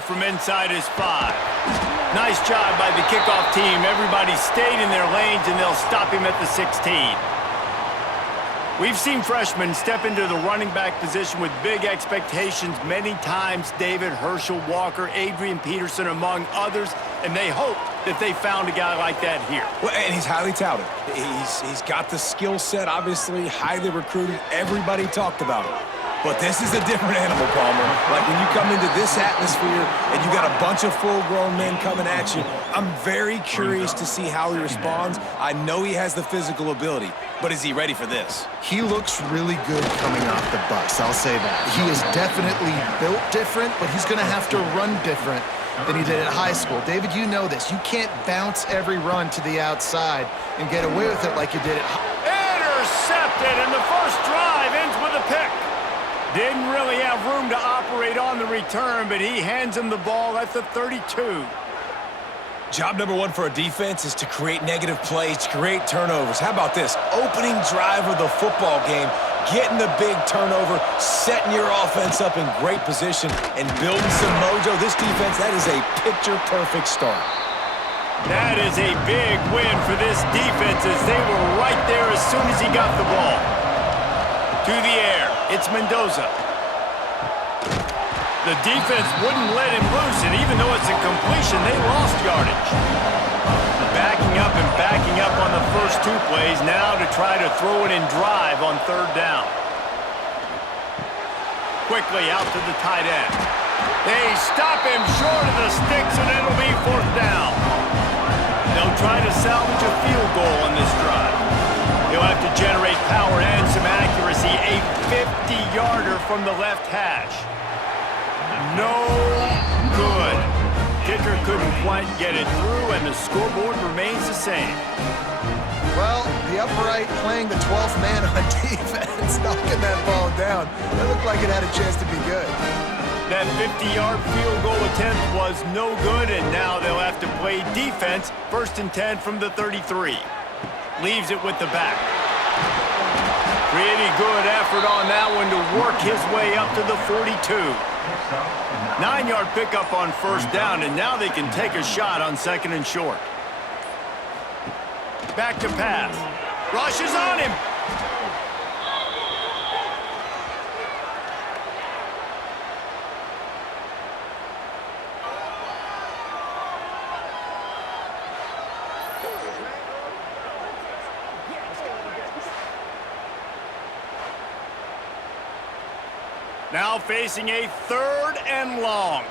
From inside his 5. Nice job by the kickoff team. Everybody stayed in their lanes, and they'll stop him at the 16. We've seen freshmen step into the running back position with big expectations many times. David, Herschel, Walker, Adrian Peterson, among others, and they hope that they found a guy like that here. Well, and he's highly touted. He's got the skill set, obviously, highly recruited. Everybody talked about it. But this is a different animal, Palmer. Like when you come into this atmosphere and you got a bunch of full-grown men coming at you, I'm very curious to see how he responds. I know he has the physical ability, but is he ready for this? He looks really good coming off the bus, I'll say that. He is definitely built different, but he's going to have to run different than he did at high school. David, you know this. You can't bounce every run to the outside and get away with it like you did at Intercepted, and the first drive ends with a pick. Didn't really have room to operate on the return, but he hands him the ball at the 32. Job number one for a defense is to create negative plays, to create turnovers. How about this? Opening drive of the football game, getting the big turnover, setting your offense up in great position, and building some mojo. This defense, that is a picture-perfect start. That is a big win for this defense as they were right there as soon as he got the ball. To the air, it's Mendoza. The defense wouldn't let him loose, and even though it's a completion, they lost yardage. Backing up on the first 2 plays, now to try to throw it in drive on 3rd down. Quickly out to the tight end. They stop him short of the sticks, and it'll be 4th down. They'll try to salvage a field goal on this drive. He'll have to generate power and some accuracy. A 50-yarder from the left hash. No good. Kicker couldn't quite get it through, and the scoreboard remains the same. Well, the upright playing the 12th man on defense, knocking that ball down. It looked like it had a chance to be good. That 50-yard field goal attempt was no good, and now they'll have to play defense. 1st and 10 from the 33. Leaves it with the back. Pretty good effort on that one to work his way up to the 42. 9-yard pickup on 1st down, and now they can take a shot on 2nd and short. Back to pass. Rushes on him. Now facing a 3rd and long.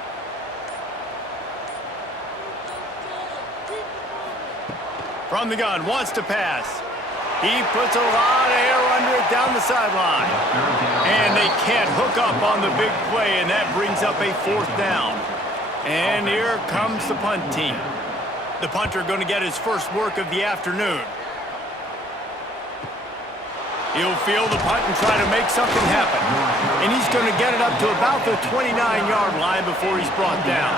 From the gun, wants to pass. He puts a lot of air under it down the sideline. And they can't hook up on the big play, and that brings up a 4th down. And here comes the punt team. The punter going to get his first work of the afternoon. He'll field the punt and try to make something happen. And he's going to get it up to about the 29-yard line before he's brought down.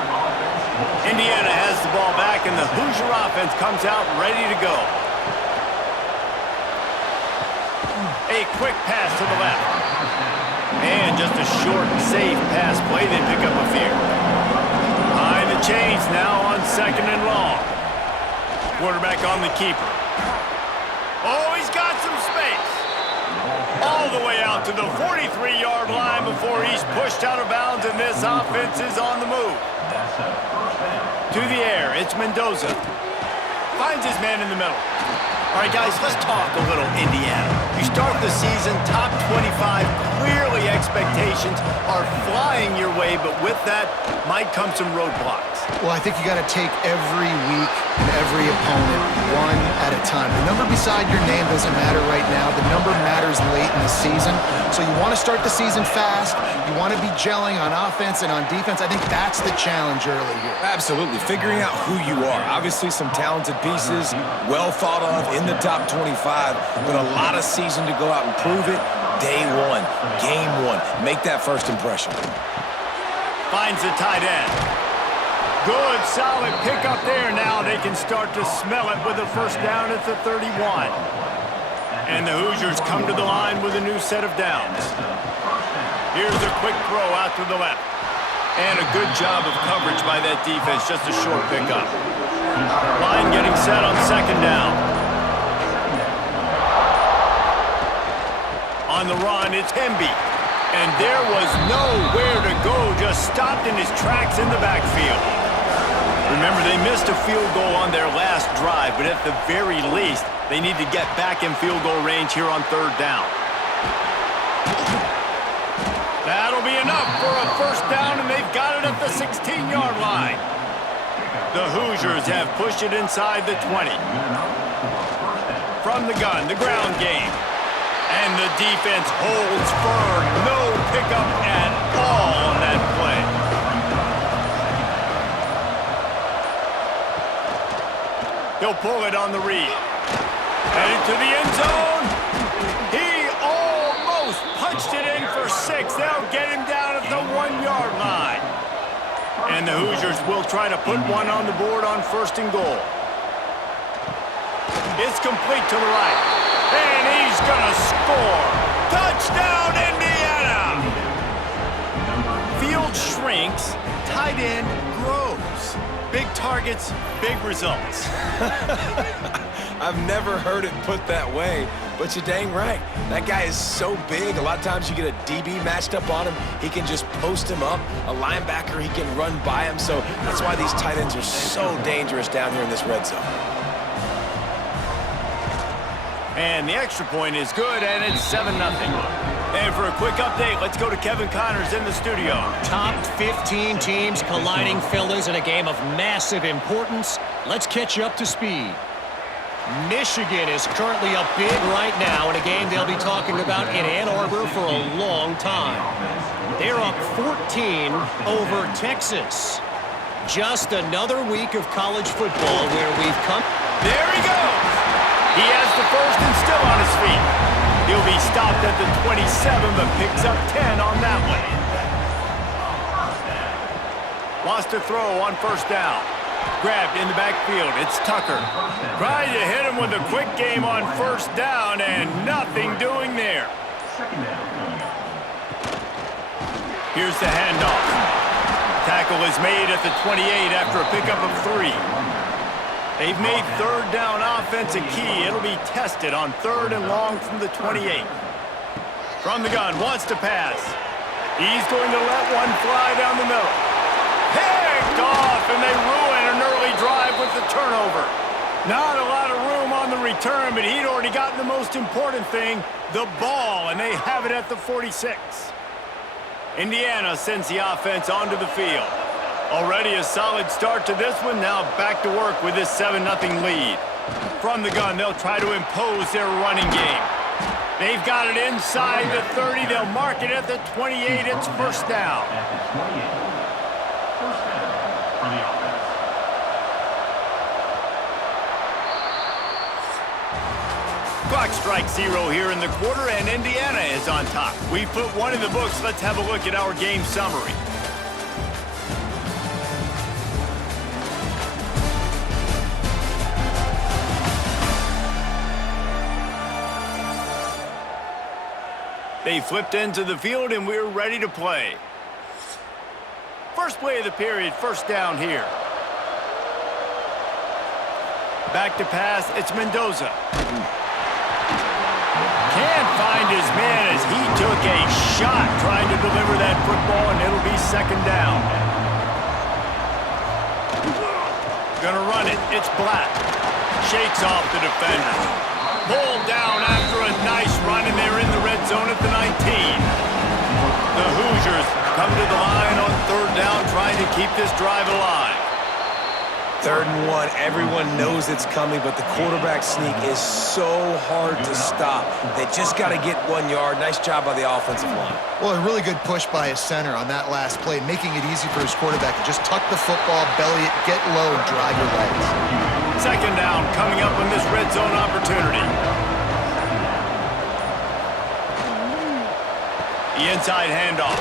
Indiana has the ball back, and the Hoosier offense comes out ready to go. A quick pass to the left. And just a short, safe pass play. They pick up a few. Behind the chains now on 2nd and long. Quarterback on the keeper. Oh, he's got some space. All the way out to the 43-yard line before he's pushed out of bounds, and this offense is on the move. To the air, it's Mendoza. Finds his man in the middle. All right, guys, let's talk a little Indiana. You start the season top 25. Clearly expectations are flying your way, but with that might come some roadblocks. Well, I think you got to take every week and every opponent one at a time. The number beside your name doesn't matter right now. The number matters late in the season. So you want to start the season fast. You want to be gelling on offense and on defense. I think that's the challenge early here. Absolutely. Figuring out who you are. Obviously some talented pieces, well thought of in the top 25, but a lot of season to go out and prove it. Day one, game one. Make that first impression. Finds the tight end. Good, solid pickup there. Now they can start to smell it with a 1st down at the 31. And the Hoosiers come to the line with a new set of downs. Here's a quick throw out to the left. And a good job of coverage by that defense, just a short pickup. Line getting set on second down. On the run, it's Hemby. And there was nowhere to go, just stopped in his tracks in the backfield. Remember, they missed a field goal on their last drive, but at the very least, they need to get back in field goal range here on third down. That'll be enough for a first down, and they've got it at the 16-yard line. The Hoosiers have pushed it inside the 20. From the gun, the ground game. And the defense holds firm. No pickup at all on that play. He'll pull it on the read. Headed to the end zone. He almost punched it in for 6. They'll get him down at the 1-yard line. And the Hoosiers will try to put one on the board on first and goal. It's complete to the right. And he's gonna score. Touchdown, Indiana! Field shrinks, tight end grows. Big targets, big results. I've never heard it put that way, but you're dang right. That guy is so big. A lot of times you get a DB matched up on him. He can just post him up. A linebacker, he can run by him. So that's why these tight ends are so dangerous down here in this red zone. And the extra point is good, and it's 7-0. And for a quick update, let's go to Kevin Connors in the studio. Top 15 teams colliding, fellas, in a game of massive importance. Let's catch you up to speed. Michigan is currently up big right now in a game they'll be talking about in Ann Arbor for a long time. They're up 14 over Texas. Just another week of college football where we've come. There he goes. He has the first and still on his feet. He'll be stopped at the 27, but picks up 10 on that one. Wants to throw on first down. Grabbed in the backfield. It's Tucker. Trying to hit him with a quick game on first down, and nothing doing there. Here's the handoff. Tackle is made at the 28 after a pickup of 3. They've made third down offense a key. It'll be tested on third and long from the 28. From the gun, wants to pass. He's going to let one fly down the middle. Picked off, and they ruin an early drive with the turnover. Not a lot of room on the return, but he'd already gotten the most important thing, the ball, and they have it at the 46. Indiana sends the offense onto the field. Already a solid start to this one. Now back to work with this 7-0 lead. From the gun, they'll try to impose their running game. They've got it inside the 30. They'll mark it at the 28. It's first down. Clock strikes 0 here in the quarter, and Indiana is on top. We've put one in the books. Let's have a look at our game summary. They flipped into the field, and we're ready to play. First play of the period, first down here. Back to pass, it's Mendoza. Can't find his man as he took a shot trying to deliver that football, and it'll be second down. Gonna run it, it's Black. Shakes off the defender. Pulled down after a nice run, and they're in the red zone at the 19. The Hoosiers come to the line on third down, trying to keep this drive alive. 3rd and 1, everyone knows it's coming, but the quarterback sneak is so hard to stop. They just got to get 1 yard. Nice job by the offensive line. Well, a really good push by his center on that last play, making it easy for his quarterback to just tuck the football, belly it, get low, and drive your legs. Second down coming up on this red zone opportunity. The inside handoff.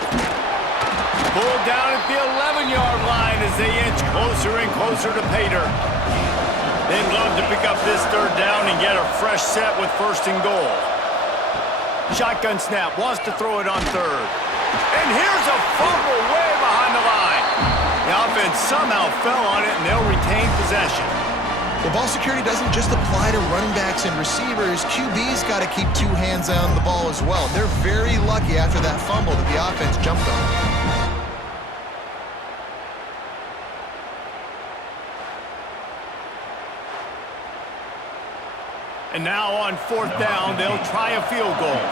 Pulled down at the 11-yard line as they inch closer and closer to Pater. They'd love to pick up this third down and get a fresh set with first and goal. Shotgun snap, wants to throw it on third. And here's a fumble way behind the line. offense somehow fell on it, and they'll retain possession. Well, ball security doesn't just apply to running backs and receivers. QB's got to keep two hands on the ball as well. They're very lucky after that fumble that the offense jumped on. And now on 4th down, they'll try a field goal.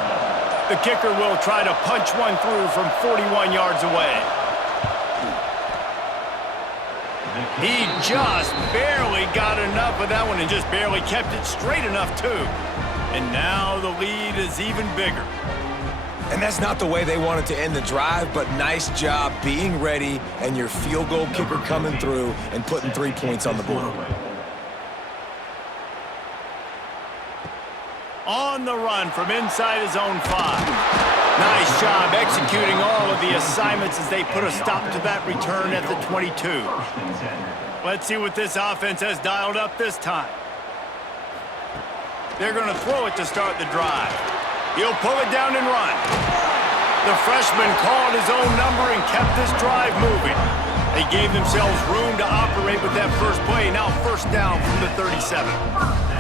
The kicker will try to punch one through from 41 yards away. He just barely got enough of that one and just barely kept it straight enough, too. And now the lead is even bigger. And that's not the way they wanted to end the drive, but nice job being ready and your field goal kicker coming through and putting 3 points on the board. On the run from inside his own 5. Nice job executing all of the assignments as they put a stop to that return at the 22. Let's see what this offense has dialed up this time. They're going to throw it to start the drive. He'll pull it down and run. The freshman called his own number and kept this drive moving. They gave themselves room to operate with that first play. Now 1st down from the 37.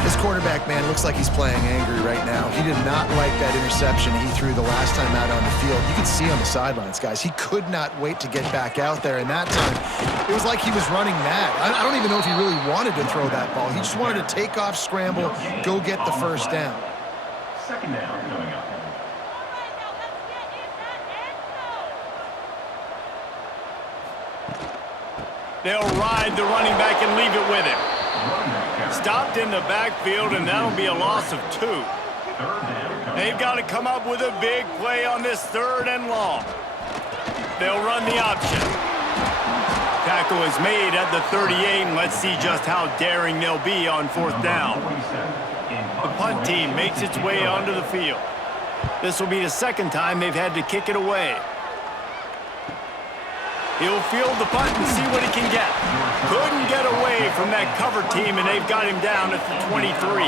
This quarterback, man, looks like he's playing angry right now. He did not like that interception he threw the last time out on the field. You could see on the sidelines, guys. He could not wait to get back out there, and that time, it was like he was running mad. I don't even know if he really wanted to throw that ball. He just wanted to take off, scramble, go get the 1st down. 2nd down coming up. They'll ride the running back and leave it with him. Stopped in the backfield, and that'll be a loss of 2. They've got to come up with a big play on this 3rd and long. They'll run the option. Tackle is made at the 38, and let's see just how daring they'll be on 4th down. The punt team makes its way onto the field. This will be the 2nd time they've had to kick it away. He'll field the punt and see what he can get. Couldn't get away from that cover team, and they've got him down at the 23.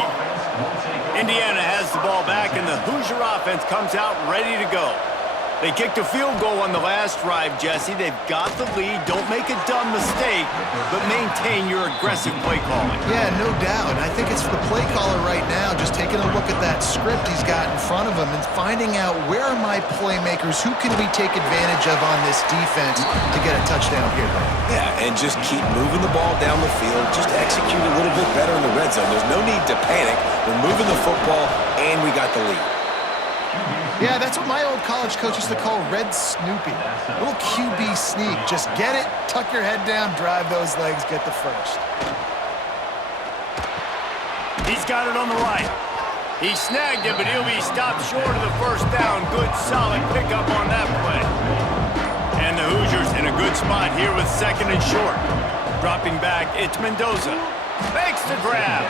Indiana has the ball back, and the Hoosier offense comes out ready to go. They kicked a field goal on the last drive, Jesse. They've got the lead. Don't make a dumb mistake, but maintain your aggressive play calling. Yeah, no doubt. I think it's the play caller right now just taking a look at that script he's got in front of him and finding out where are my playmakers, who can we take advantage of on this defense to get a touchdown here. Yeah, and just keep moving the ball down the field. Just execute a little bit better in the red zone. There's no need to panic. We're moving the football, and we got the lead. Yeah, that's what my old college coach used to call Red Snoopy. Little QB sneak. Just get it, tuck your head down, drive those legs, get the 1st. He's got it on the right. He snagged it, but he'll be stopped short of the 1st down. Good, solid pickup on that play. And the Hoosiers in a good spot here with 2nd and short. Dropping back, it's Mendoza. Makes the grab.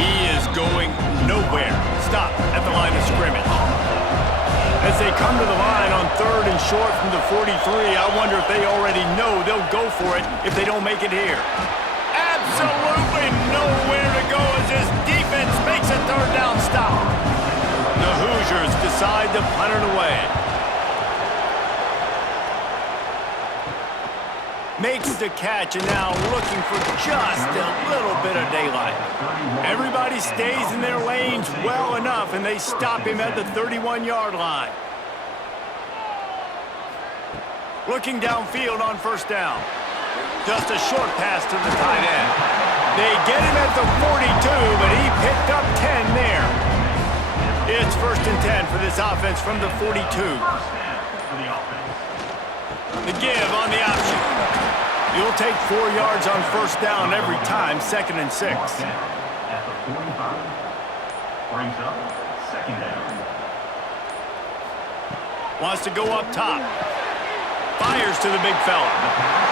He is going nowhere. Stop at the line of scrimmage. As they come to the line on 3rd and short from the 43, I wonder if they already know they'll go for it if they don't make it here. Absolutely nowhere to go as this defense makes a 3rd down stop. The Hoosiers decide to punt it away. Makes the catch, and now looking for just a little bit of daylight. Everybody stays in their lanes well enough, and they stop him at the 31-yard line. Looking downfield on 1st down. Just a short pass to the tight end. They get him at the 42, but he picked up 10 there. It's 1st and 10 for this offense from the 42. The give on the option. You'll take 4 yards on 1st down every time, 2nd and 6. At the 45. Brings up 2nd down. Wants to go up top. Fires to the big fella.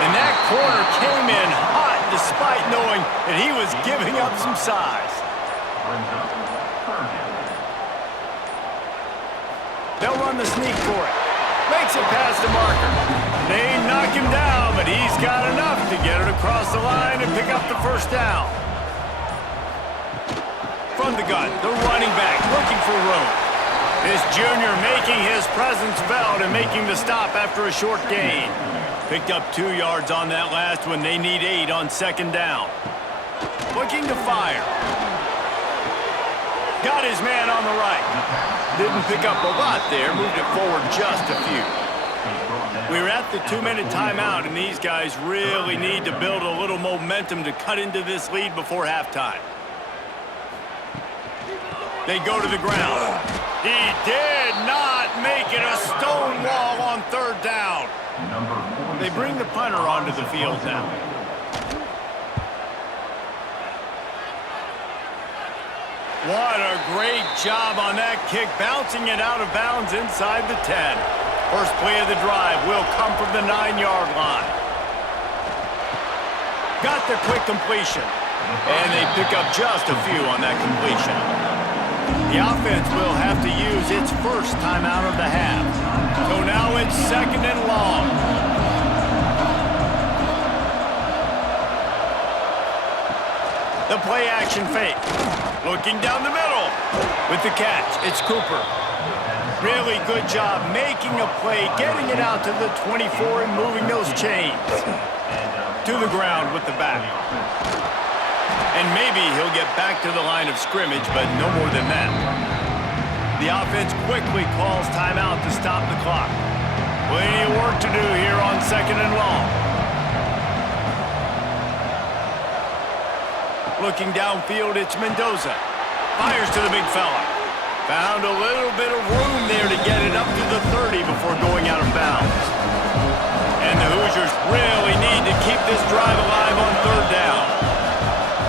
And that corner came in hot despite knowing that he was giving up some size. Brings up 3rd down. They'll run the sneak for it. Makes it past the marker. They knock him down, but he's got enough to get it across the line and pick up the 1st down. From the gun, the running back looking for room. This junior making his presence felt and making the stop after a short gain. Picked up 2 yards on that last one. They need 8 on second down. Looking to fire. Got his man on the right. Didn't pick up a lot there. Moved it forward just a few. We're at the 2-minute timeout, and these guys really need to build a little momentum to cut into this lead before halftime. They go to the ground. He did not make it a stone wall on third down. They bring the punter onto the field now. What a great job on that kick, bouncing it out of bounds inside the 10. First play of the drive will come from the 9-yard line. Got the quick completion, and they pick up just a few on that completion. The offense will have to use its first timeout of the half. So now it's second and long. The play action fake. Looking down the middle. With the catch, it's Cooper. Really good job making a play, getting it out to the 24 and moving those chains. To the ground with the back. And maybe he'll get back to the line of scrimmage, but no more than that. The offense quickly calls timeout to stop the clock. Plenty of work to do here on second and long. Looking downfield, it's Mendoza. Fires to the big fella. Found a little bit of room there to get it up to the 30 before going out of bounds. And the Hoosiers really need to keep this drive alive on third down.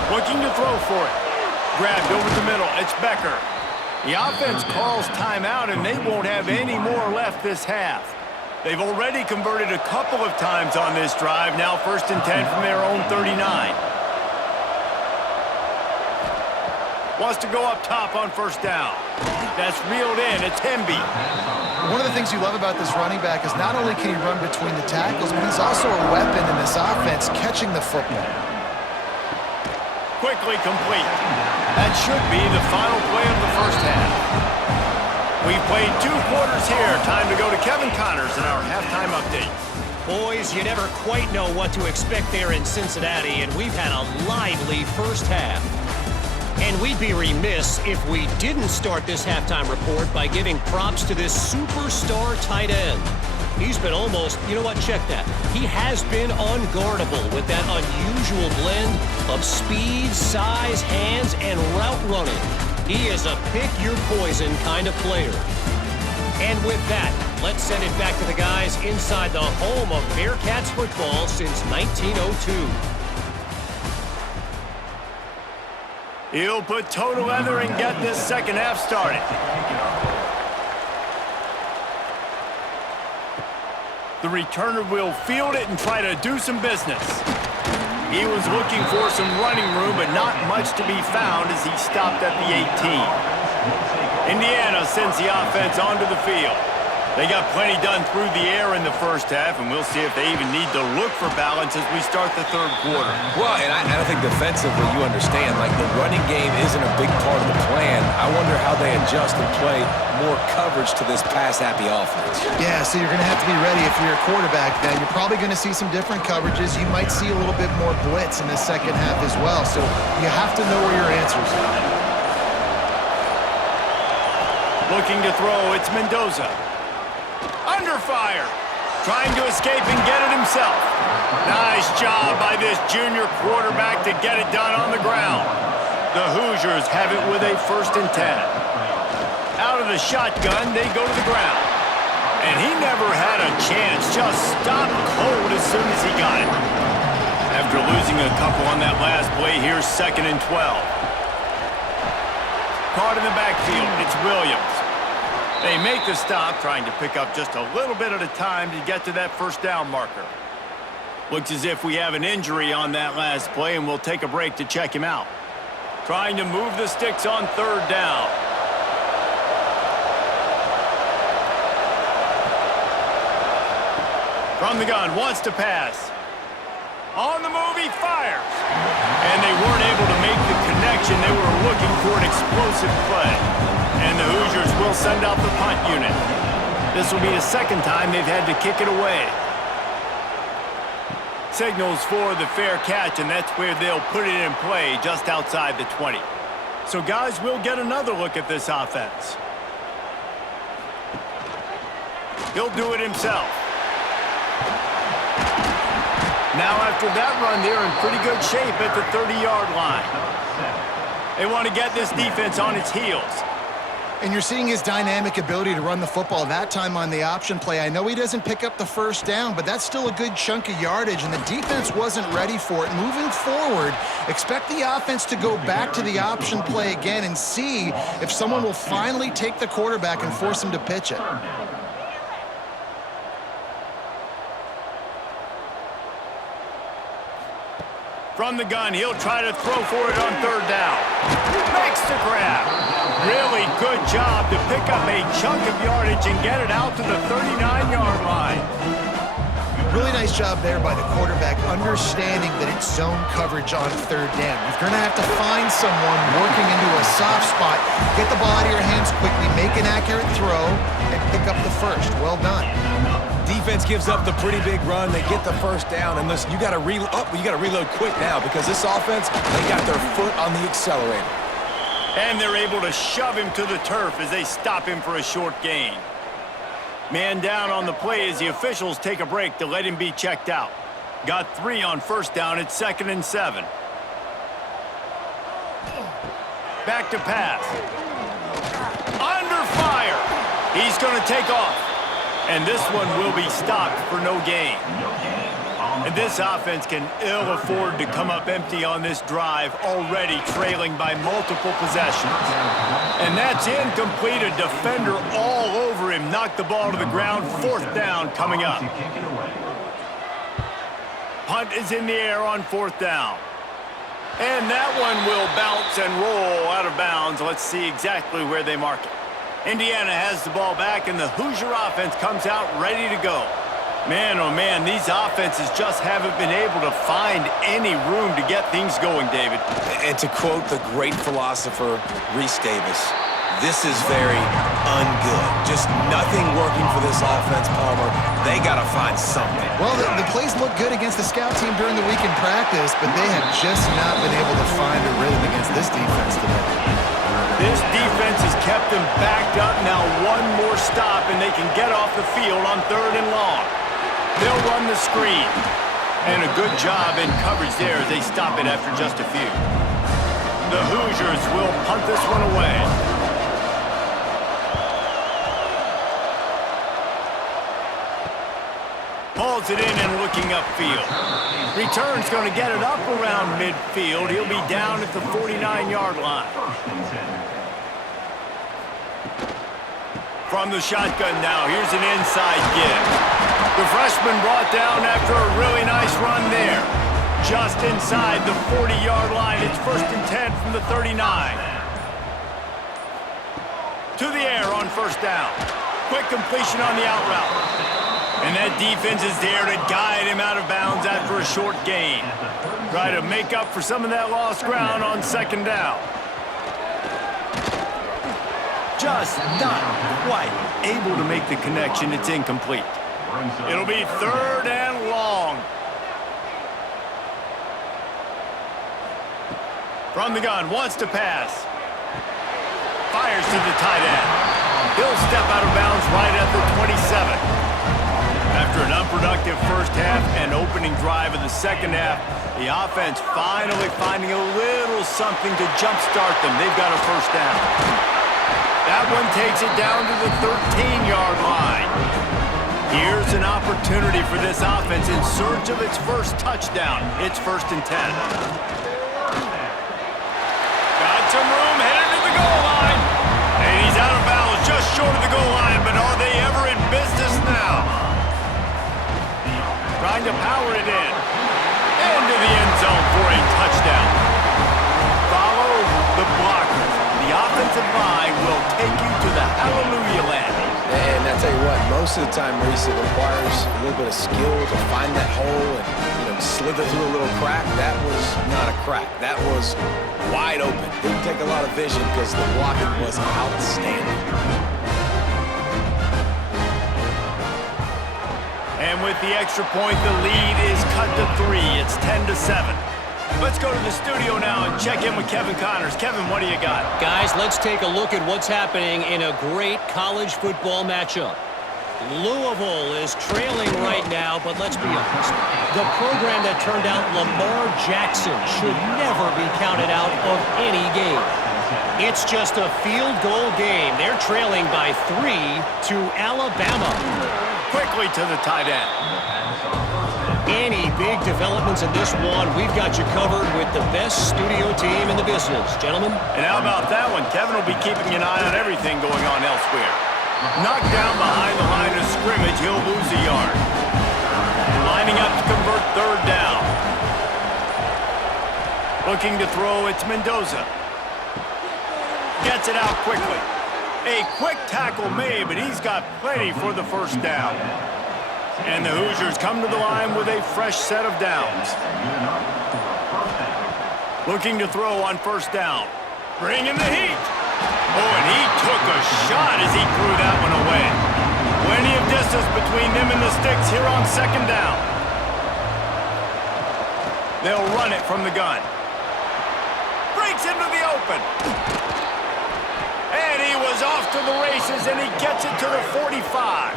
Looking to throw for it. Grabbed over the middle. It's Becker. The offense calls timeout, and they won't have any more left this half. They've already converted a couple of times on this drive. Now 1st and 10 from their own 39. Wants to go up top on first down. That's reeled in. It's Hemby. One of the things you love about this running back is not only can he run between the tackles, but he's also a weapon in this offense catching the football. Quickly complete. That should be the final play of the first half. We've played 2 quarters here. Time to go to Kevin Connors in our halftime update. Boys, you never quite know what to expect there in Cincinnati, and we've had a lively first half. And we'd be remiss if we didn't start this halftime report by giving props to this superstar tight end. He's been almost, you know what, check that. He has been unguardable with that unusual blend of speed, size, hands, and route running. He is a pick-your-poison kind of player. And with that, let's send it back to the guys inside the home of Bearcats football since 1902. He'll put toe to leather and get this second half started. The returner will field it and try to do some business. He was looking for some running room, but not much to be found as he stopped at the 18. Indiana sends the offense onto the field. They got plenty done through the air in the first half, and we'll see if they even need to look for balance as we start the third quarter. Well, and I think defensively, you understand, like the running game isn't a big part of the plan. I wonder how they adjust and play more coverage to this pass-happy offense. Yeah, so you're going to have to be ready if you're a quarterback then. You're probably going to see some different coverages. You might see a little bit more blitz in the second half as well, so you have to know where your answers are. Looking to throw, it's Mendoza. Under fire. Trying to escape and get it himself. Nice job by this junior quarterback to get it done on the ground. The Hoosiers have it with a 1st and 10. Out of the shotgun, they go to the ground. And he never had a chance. Just stopped cold as soon as he got it. After losing a couple on that last play, here's 2nd and 12. Caught in the backfield, it's Williams. They make the stop, trying to pick up just a little bit at a time to get to that first down marker. Looks as if we have an injury on that last play, and we'll take a break to check him out. Trying to move the sticks on third down. From the gun, wants to pass. On the move, he fires. And they weren't able to make the connection. They were looking for an explosive play. And the Hoosiers will send out the punt unit. This will be the 2nd time they've had to kick it away. signals for the fair catch, and that's where they'll put it in play just outside the 20. So, guys, we'll get another look at this offense. He'll do it himself. Now, after that run, they're in pretty good shape at the 30-yard line. They want to get this defense on its heels. And you're seeing his dynamic ability to run the football, that time on the option play. I know he doesn't pick up the first down, but that's still a good chunk of yardage, and the defense wasn't ready for it. Moving forward, expect the offense to go back to the option play again and see if someone will finally take the quarterback and force him to pitch it. From the gun, he'll try to throw for it on third down. Makes the grab. Really good job to pick up a chunk of yardage and get it out to the 39-yard line. Really nice job there by the quarterback, understanding that it's zone coverage on third down. You're going to have to find someone working into a soft spot, get the ball out of your hands quickly, make an accurate throw, and pick up the first. Well done. Defense gives up the pretty big run. They get the first down, and listen, you got to reload quick now because this offense, they got their foot on the accelerator. And they're able to shove him to the turf as they stop him for a short gain. Man down on the play as the officials take a break to let him be checked out. Got 3 on first down at 2nd and 7. Back to pass. Under fire. He's going to take off. And this one will be stopped for no gain. And this offense can ill afford to come up empty on this drive, already trailing by multiple possessions. And that's incomplete. A defender all over him. Knocked the ball to the ground. 4th down coming up. Punt is in the air on 4th down. And that one will bounce and roll out of bounds. Let's see exactly where they mark it. Indiana has the ball back, and the Hoosier offense comes out ready to go. Man, oh man, these offenses just haven't been able to find any room to get things going, David. And to quote the great philosopher, Reese Davis, this is very ungood. Just nothing working for this offense, Palmer. They got to find something. Well, the plays look good against the scout team during the week in practice, but they have just not been able to find a rhythm against this defense today. This defense has kept them backed up. Now one more stop, and they can get off the field on 3rd and long. They'll run the screen. And a good job in coverage there as they stop it after just a few. The Hoosiers will punt this one away. Hauls it in and looking upfield. Return's going to get it up around midfield. He'll be down at the 49-yard line. From the shotgun now, here's an inside give. The freshman brought down after a really nice run there. Just inside the 40-yard line. It's 1st and 10 from the 39. To the air on 1st down. Quick completion on the out route. And that defense is there to guide him out of bounds after a short gain. Try to make up for some of that lost ground on 2nd down. Just not quite able to make the connection. It's incomplete. It'll be 3rd and long. From the gun, wants to pass. Fires to the tight end. He'll step out of bounds right at the 27. After an unproductive first half and opening drive of the 2nd half, the offense finally finding a little something to jumpstart them. They've got a 1st down. That one takes it down to the 13-yard line. Here's an opportunity for this offense in search of its first touchdown. It's 1st and 10. Got some room, headed to the goal line. And he's out of bounds just short of the goal line, but are they ever in business now? Trying to power it in. Into the end zone for a touchdown. Follow the blockers. The offensive line will take you to the hallelujah land. And I tell you what, most of the time, Reese, it requires a little bit of skill to find that hole and slither through a little crack. That was not a crack. That was wide open. Didn't take a lot of vision because the blocking was outstanding. And with the extra point, the lead is cut to 3. It's 10-7. Let's go to the studio now and check in with Kevin Connors. Kevin, what do you got? Guys, let's take a look at what's happening in a great college football matchup. Louisville is trailing right now, but let's be honest. The program that turned out Lamar Jackson should never be counted out of any game. It's just a field goal game. They're trailing by 3 to Alabama. Quickly to the tight end. Any big developments in this one, we've got you covered with the best studio team in the business. Gentlemen? And how about that one? Kevin will be keeping an eye on everything going on elsewhere. Knocked down behind the line of scrimmage, he'll lose a yard. Lining up to convert third down. Looking to throw, it's Mendoza. Gets it out quickly. A quick tackle made, but he's got plenty for the first down. And the Hoosiers come to the line with a fresh set of downs. Looking to throw on first down. Bringing the heat. Oh, and he took a shot as he threw that one away. Plenty of distance between them and the sticks here on second down. They'll run it from the gun. Breaks into the open. And he was off to the races, and he gets it to the 45.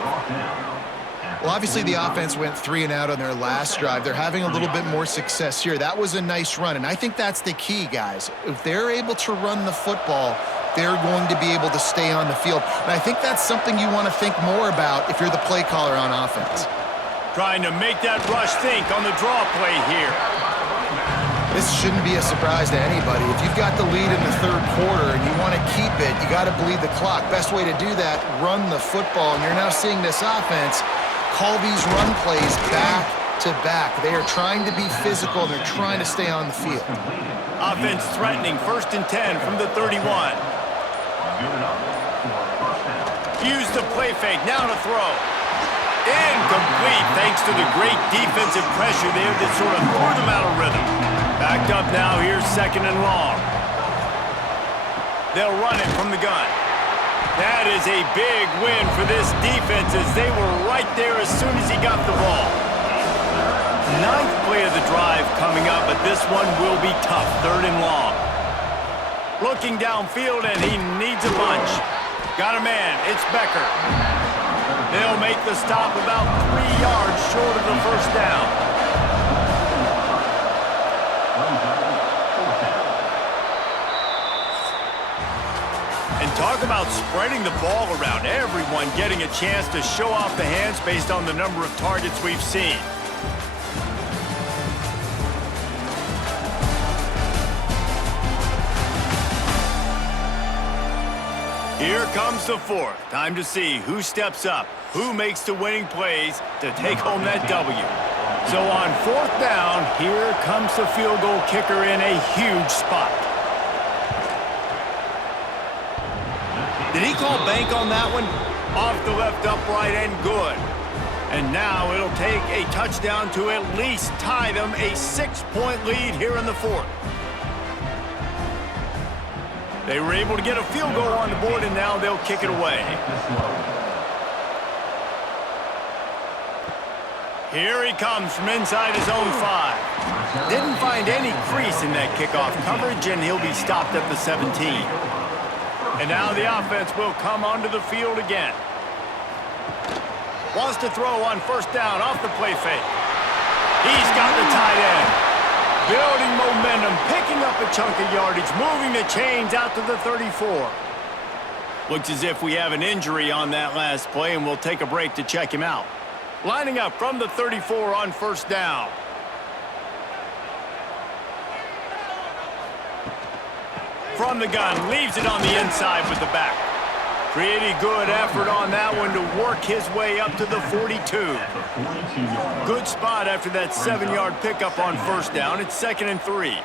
Well, obviously the offense went 3 and out on their last drive. They're having a little bit more success here. That was a nice run, and I think that's the key, guys. If they're able to run the football, they're going to be able to stay on the field. And I think that's something you want to think more about if you're the play caller on offense. Trying to make that rush think on the draw play here. This shouldn't be a surprise to anybody. If you've got the lead in the third quarter and you want to keep it, you got to bleed the clock. Best way to do that, run the football. And you're now seeing this offense call these run plays back to back. They are trying to be physical, and they're trying to stay on the field. Offense threatening, 1st and 10 from the 31. Use the play fake, now to throw. Incomplete, thanks to the great defensive pressure there that sort of threw them out of rhythm. Backed up now, here's 2nd and long. They'll run it from the gun. That is a big win for this defense as they were right there as soon as he got the ball. 9th play of the drive coming up, but this one will be tough, 3rd and long. Looking downfield, and he needs a bunch. Got a man, it's Becker. They'll make the stop about 3 yards short of the first down. And talk about spreading the ball around. Everyone getting a chance to show off the hands based on the number of targets we've seen. Here comes the 4th. Time to see who steps up, who makes the winning plays to take home that W. So on 4th down, here comes the field goal kicker in a huge spot. Did he call bank on that one? Off the left upright and good. And now it'll take a touchdown to at least tie them a 6-point lead here in the 4th. They were able to get a field goal on the board, and now they'll kick it away. Here he comes from inside his own 5. Didn't find any crease in that kickoff coverage, and he'll be stopped at the 17. And now the offense will come onto the field again. Wants to throw on 1st down off the play fake. He's got the tight end. Building momentum, picking up a chunk of yardage, moving the chains out to the 34. Looks as if we have an injury on that last play, and we'll take a break to check him out. Lining up from the 34 on 1st down. From the gun, leaves it on the inside with the back. Pretty good effort on that one to work his way up to the 42. Good spot after that 7-yard pickup on 1st down. It's 2nd and 3.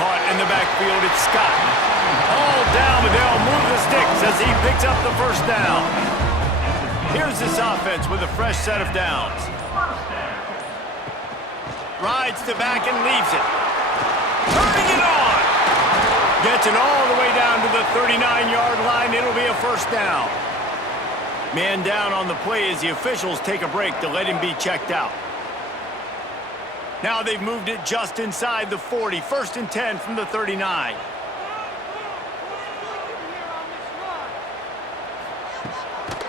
Caught in the backfield, it's Scott. All down, but they'll move the sticks as he picks up the 1st down. Here's this offense with a fresh set of downs. Rides the back and leaves it. Turning it on. Gets it all the way down to the 39-yard line. It'll be a 1st down. Man down on the play as the officials take a break to let him be checked out. Now they've moved it just inside the 40. 1st and 10 from the 39.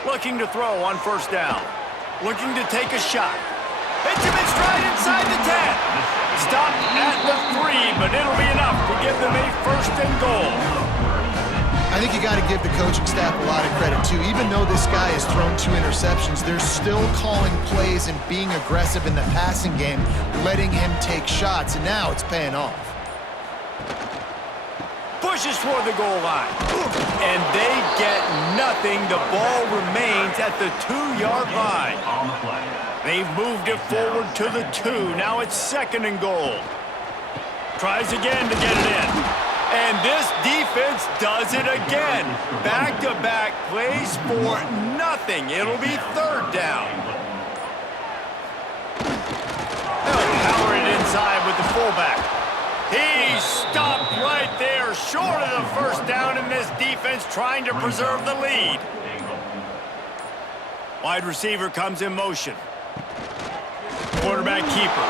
Looking to throw on 1st down. Looking to take a shot. Hits him in stride inside the 10. Stopped at the 3, but it'll be enough to give them a 1st and goal. I think you got to give the coaching staff a lot of credit, too. Even though this guy has thrown 2 interceptions, they're still calling plays and being aggressive in the passing game, letting him take shots, and now it's paying off. Pushes toward the goal line. And they get nothing. The ball remains at the 2-yard line. On the play. They've moved it forward to the 2. Now it's 2nd and goal. Tries again to get it in. And this defense does it again. Back-to-back plays for nothing. It'll be 3rd down. They'll power it inside with the fullback. He stopped right there, short of the 1st down, in this defense trying to preserve the lead. Wide receiver comes in motion. Quarterback keeper.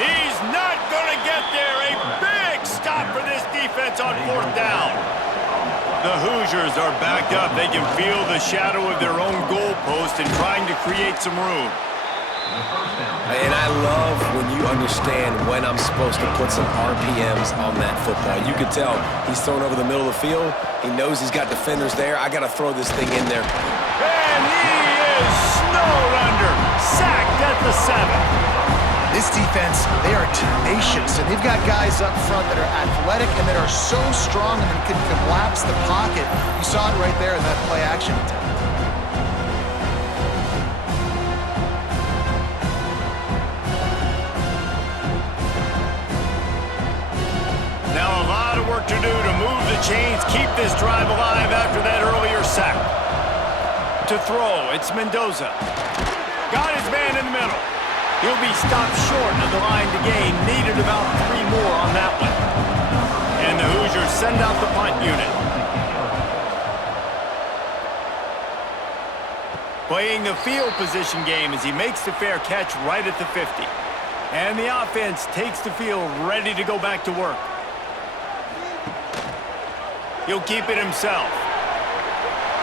He's not going to get there. A big stop for this defense on 4th down. The Hoosiers are backed up. They can feel the shadow of their own goalpost and trying to create some room. And I love when you understand when I'm supposed to put some RPMs on that football. You could tell he's thrown over the middle of the field. He knows he's got defenders there. I got to throw this thing in there. And he is snowed under. Sacked at the 7. This defense, they are tenacious, and they've got guys up front that are athletic and that are so strong and that can collapse the pocket. You saw it right there in that play action attempt. Now a lot of work to do to move the chains, keep this drive alive after that earlier sack. To throw, it's Mendoza. Got his man in the middle. He'll be stopped short of the line to gain. Needed about 3 more on that one. And the Hoosiers send out the punt unit. Playing the field position game as he makes the fair catch right at the 50. And the offense takes the field ready to go back to work. He'll keep it himself.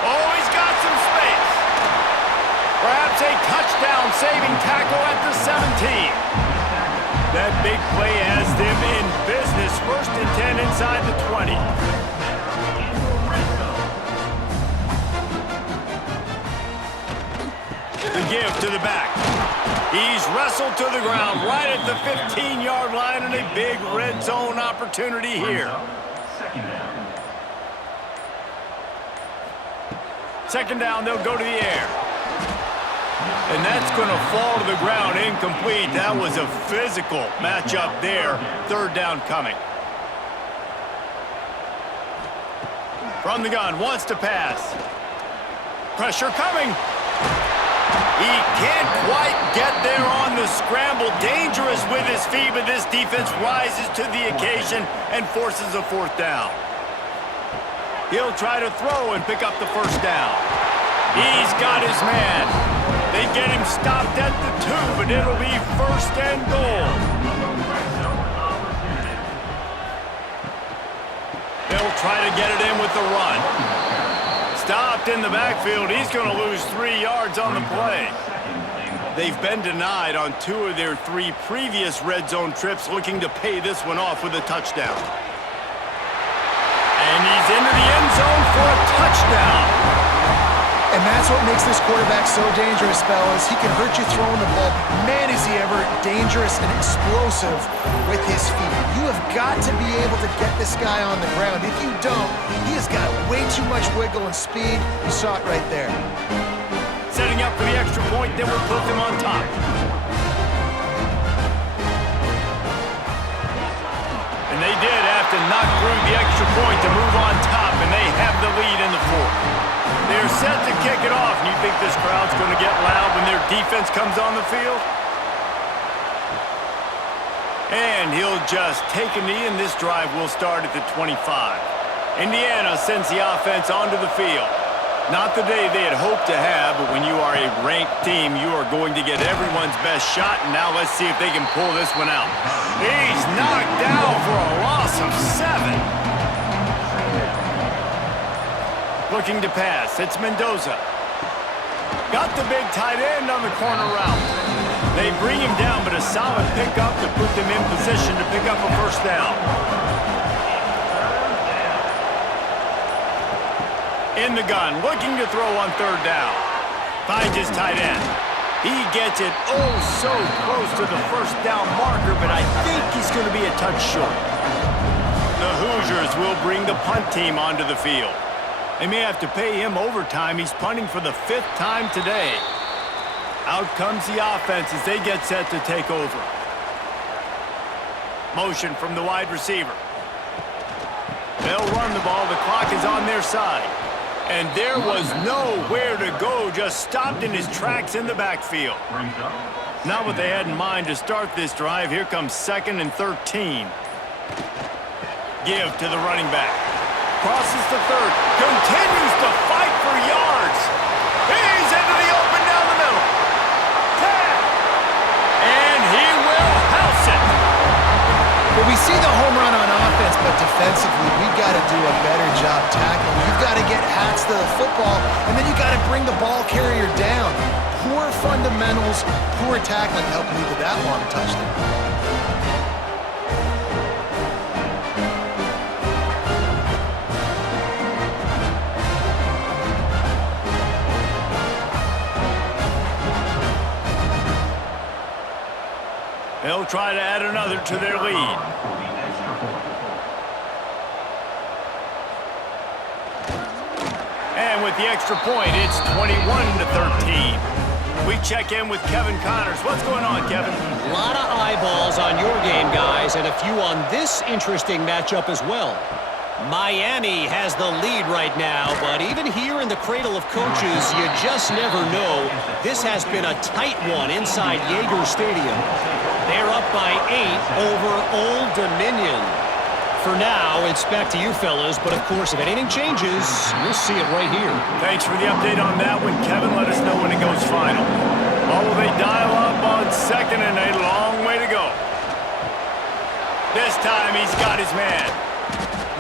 Oh, he's got some space. Perhaps a touchdown-saving tackle at the 17. That big play has them in business. 1st and 10 inside the 20. The give to the back. He's wrestled to the ground right at the 15-yard line, and a big red zone opportunity here. 2nd down, they'll go to the air. And that's going to fall to the ground, incomplete. That was a physical matchup there. 3rd down coming. From the gun, wants to pass. Pressure coming. He can't quite get there on the scramble. Dangerous with his feet, but this defense rises to the occasion and forces a 4th down. He'll try to throw and pick up the 1st down. He's got his man. They get him stopped at the 2, but it'll be 1st and goal. They'll try to get it in with the run. Stopped in the backfield. He's going to lose 3 yards on the play. They've been denied on 2 of their 3 previous red zone trips, looking to pay this one off with a touchdown. And he's into the end zone for a touchdown. And that's what makes this quarterback so dangerous, fellas. He can hurt you throwing the ball. Man, is he ever dangerous and explosive with his feet. You have got to be able to get this guy on the ground. If you don't, he has got way too much wiggle and speed. You saw it right there. Setting up for the extra point, then we'll put them on top. And they did have to knock through the extra point to move on top, and they have the lead in the 4th. They're set to kick it off, and you think this crowd's going to get loud when their defense comes on the field? And he'll just take a knee, and this drive will start at the 25. Indiana sends the offense onto the field. Not the day they had hoped to have, but when you are a ranked team, you are going to get everyone's best shot, and now let's see if they can pull this one out. He's knocked down for a loss of 7. Looking to pass, it's Mendoza. Got the big tight end on the corner route. They bring him down, but a solid pickup to put them in position to pick up a first down. In the gun, looking to throw on 3rd down. Finds his tight end. He gets it oh so close to the first down marker, but I think he's going to be a touch short. The Hoosiers will bring the punt team onto the field. They may have to pay him overtime. He's punting for the 5th time today. Out comes the offense as they get set to take over. Motion from the wide receiver. They'll run the ball. The clock is on their side. And there was nowhere to go, just stopped in his tracks in the backfield. Not what they had in mind to start this drive. Here comes 2nd and 13. Give to the running back. Crosses the 3rd. Continues to fight for yards. He's into the open down the middle. Tap. And he will house it. Well, we see the home run on offense, but defensively, we've got to do a better job tackling. You've got to get hats to the football, and then you got to bring the ball carrier down. Poor fundamentals, poor tackling helped lead to that long touchdown. They'll try to add another to their lead. And with the extra point, it's 21-13. We check in with Kevin Connors. What's going on, Kevin? A lot of eyeballs on your game, guys, and a few on this interesting matchup as well. Miami has the lead right now, but even here in the cradle of coaches, you just never know. This has been a tight one inside Yager Stadium. They're up by 8 over Old Dominion. For now, it's back to you fellas, but of course, if anything changes, you'll see it right here. Thanks for the update on that one, Kevin. Let us know when it goes final. Oh, will they dial up on 2nd and a long way to go. This time, he's got his man.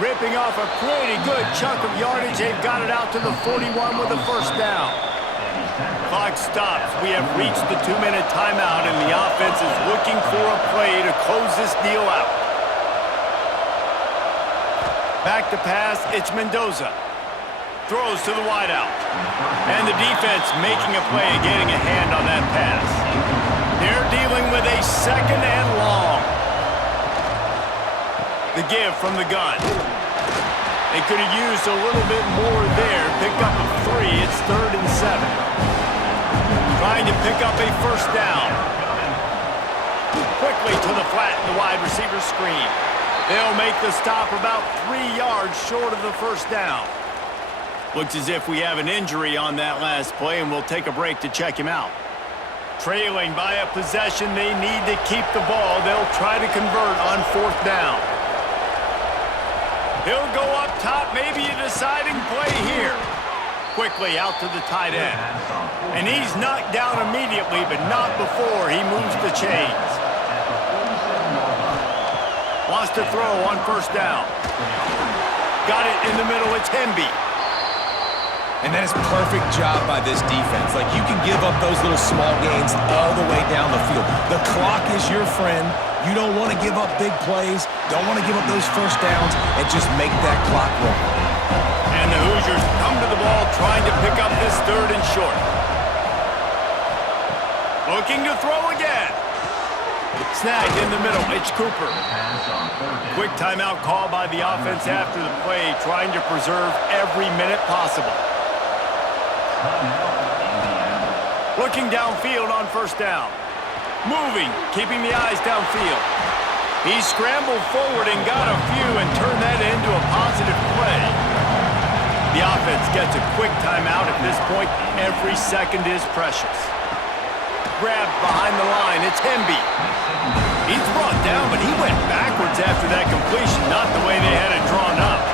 Ripping off a pretty good chunk of yardage. They've got it out to the 41 with a first down. Clock stops. We have reached the 2-minute timeout, and the offense is looking for a play to close this deal out. Back to pass, it's Mendoza. Throws to the wideout. And the defense making a play and getting a hand on that pass. They're dealing with a 2nd and long. The give from the gun. They could have used a little bit more there. Pick up a 3. It's 3rd and 7. Trying to pick up a first down. Quickly to the flat, the wide receiver screen. They'll make the stop about 3 yards short of the first down. Looks as if we have an injury on that last play, and we'll take a break to check him out. Trailing by a possession, they need to keep the ball. They'll try to convert on 4th down. He'll go up top, maybe a deciding play here. Quickly out to the tight end. And he's knocked down immediately, but not before he moves the chains. Wants to throw on first down. Got it in the middle, it's Hemby. And that is a perfect job by this defense. Like, you can give up those little small gains all the way down the field. The clock is your friend. You don't want to give up big plays. Don't want to give up those first downs and just make that clock run. And the Hoosiers come to the ball trying to pick up this 3rd and short. Looking to throw again. Snagged in the middle, it's Cooper. Quick timeout call by the offense after the play, trying to preserve every minute possible. Looking downfield on first down. Moving, keeping the eyes downfield. He scrambled forward and got a few and turned that into a positive play. The offense gets a quick timeout at this point. Every second is precious. Grabbed behind the line, it's Hemby. He's brought down, but he went backwards after that completion, not the way they had it drawn up.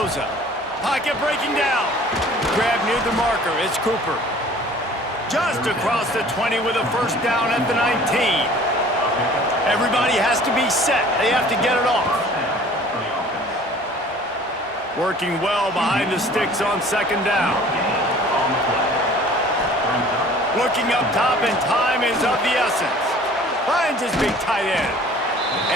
goes up. Pocket breaking down. Grab near the marker. It's Cooper. Just across the 20 with a first down at the 19. Everybody has to be set. They have to get it off. Working well behind the sticks on second down. Looking up top, and time is of the essence. Finds his big tight end.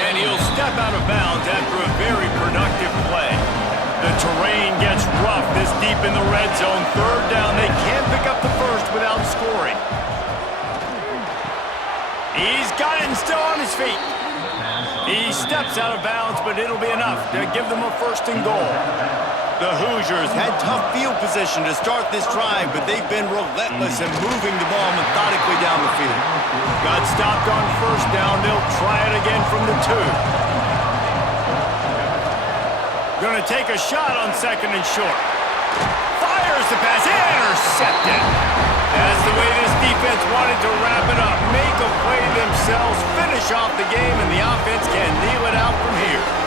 And he'll step out of bounds after a very productive play. The terrain gets rough this deep in the red zone. Third down, they can't pick up the first without scoring. He's got it and still on his feet. He steps out of bounds, but it'll be enough to give them a first and goal. The Hoosiers had tough field position to start this drive, but they've been relentless in moving the ball methodically down the field. Got stopped on first down. They'll try it again from the 2. Going to take a shot on second and short. Fires the pass. Intercepted. That's the way this defense wanted to wrap it up. Make a play themselves, finish off the game, and the offense can kneel it out from here.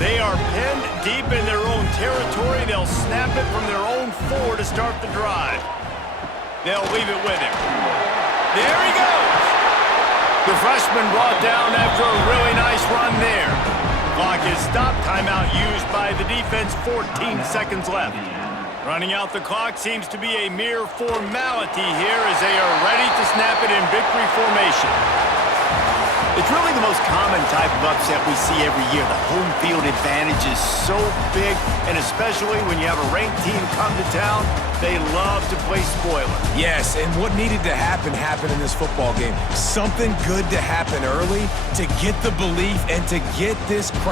They are penned deep in their own territory. They'll snap it from their own 4 to start the drive. They'll leave it with him. There he goes! The freshman brought down after a really nice run there. Clock is stopped. Timeout used by the defense. 14 seconds left. Running out the clock seems to be a mere formality here as they are ready to snap it in victory formation. It's really the most common type of upset we see every year. The home field advantage is so big, and especially when you have a ranked team come to town, they love to play spoiler. Yes, and what needed to happen happened in this football game. Something good to happen early to get the belief and to get this crowd